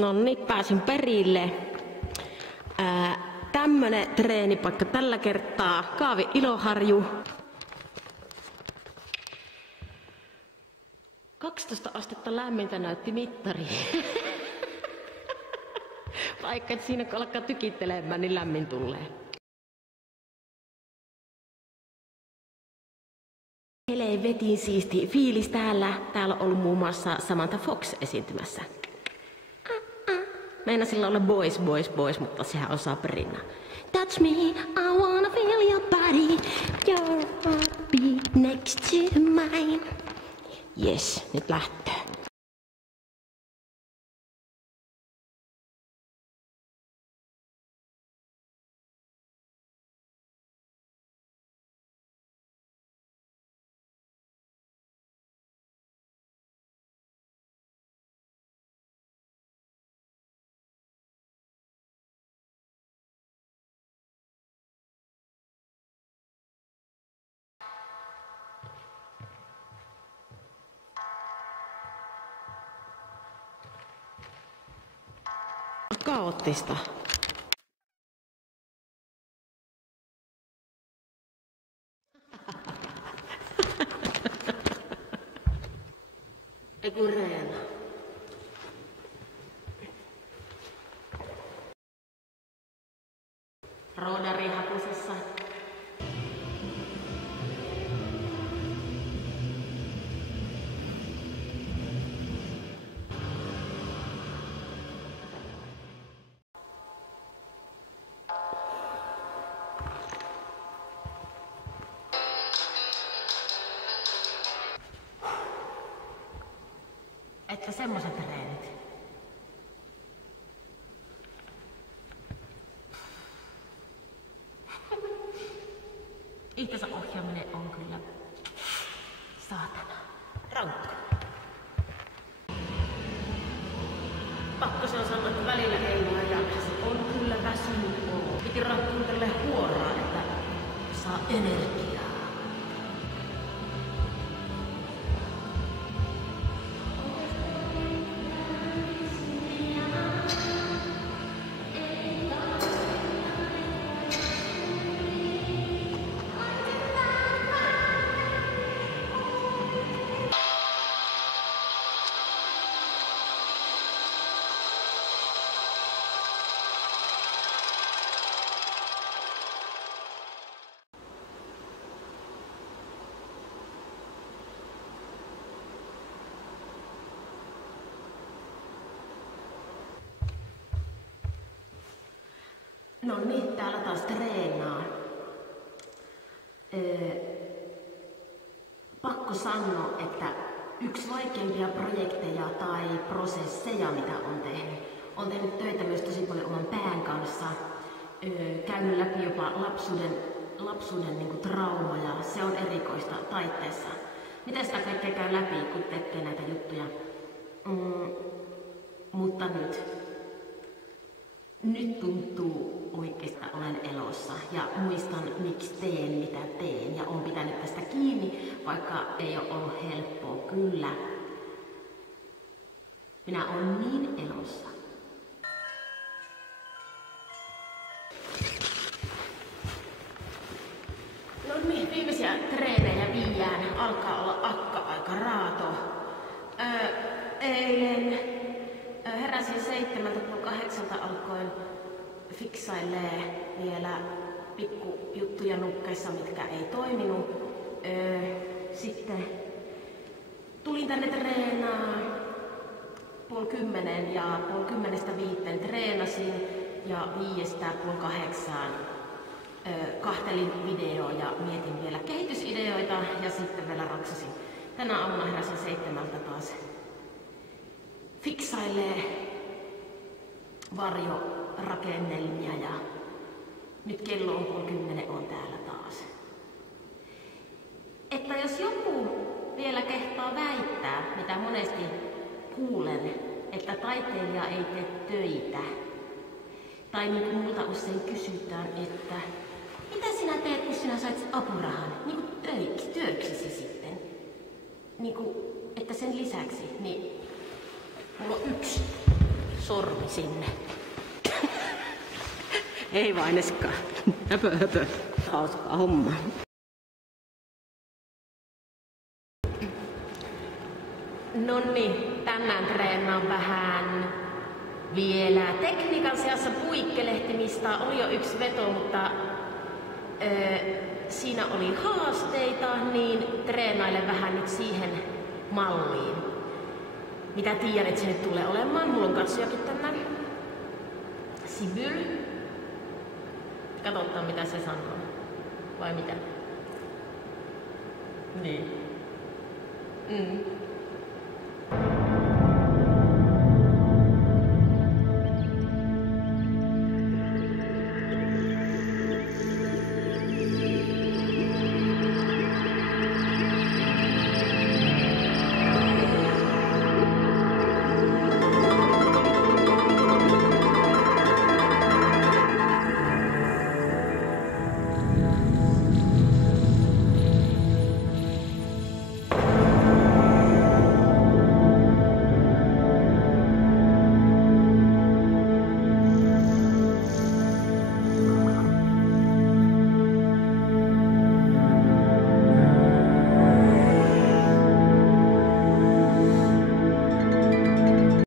No niin, pääsin perille. Tämmönen treenipaikka tällä kertaa. Kaavi Iloharju. 12 astetta lämmintä näytti mittari. Vaikka et siinä kun alkaa tykittelemään, niin lämmin tulee. Helvetin siisti fiilis täällä. Täällä on ollut muun muassa Samantha Fox esiintymässä. Meinasilla olla boys, mutta sehän osaa perinnä. Touch me, I wanna feel your body. Your heartbeat next to mine. Yes, nyt lähtee. Kaoottista. Ei kun reena. Roodari hakusessa. Että semmoset treenit. Itsensä ohjaaminen on kyllä saatana rankka. Pakko se on sanoa, että välillä ei vaan jaksa. On kyllä väsynyt olo. Piti rankkuun tälle huoraa, että saa energiaa. No niin, täällä taas treenaa. Pakko sanoa, että yksi vaikeimpia projekteja tai prosesseja, mitä on tehnyt. On tehnyt töitä myös tosi paljon oman pään kanssa. Käynyt läpi jopa lapsuuden niin kuin traumaja. Se on erikoista taiteessa. Miten sitä kaikkea käy läpi, kun tekee näitä juttuja? Mutta nyt tuntuu oikeastaan olen elossa ja muistan miksi teen mitä teen ja on pitänyt tästä kiinni, vaikka ei ole ollut helppoa. Kyllä. Minä olen niin elossa. No niin, viimeisiä treenejä viiään. Alkaa olla akka aika raato. Eilen heräsin 7:00–8:00 alkoin fiksailee vielä pikkujuttuja nukkeissa, mitkä ei toiminut. Sitten tulin tänne treenaa 9:30 ja 9:30–5 treenasin ja 5:00–8:00 kahtelin videoa ja mietin vielä kehitysideoita ja sitten vielä raksasin. Tänä aamuna heräsin 7:00 taas fiksailee varjorakennelmia ja nyt kello on 9:30 on täällä taas. Että jos joku vielä kehtaa väittää, mitä monesti kuulen, että taiteilija ei tee töitä, tai niin kuin multa usein kysytään, että mitä sinä teet, kun sinä sait apurahan, niin kuin työksisi sitten, niin kuin, että sen lisäksi, niin mulla on yksi sormi sinne. Ei vaineskaan. Höpö. Hauskaa hommaa. Nonni, tänään treenaan vähän vielä tekniikan seassa puikkelehtimistä. Oli jo yksi veto, mutta siinä oli haasteita, niin treenailen vähän nyt siihen malliin. Mitä tiedän, että se nyt tulee olemaan. Mulla on katsojakin tänään. Sibyl. Katsotaan mitä se sanoo. Vai mitä? Niin.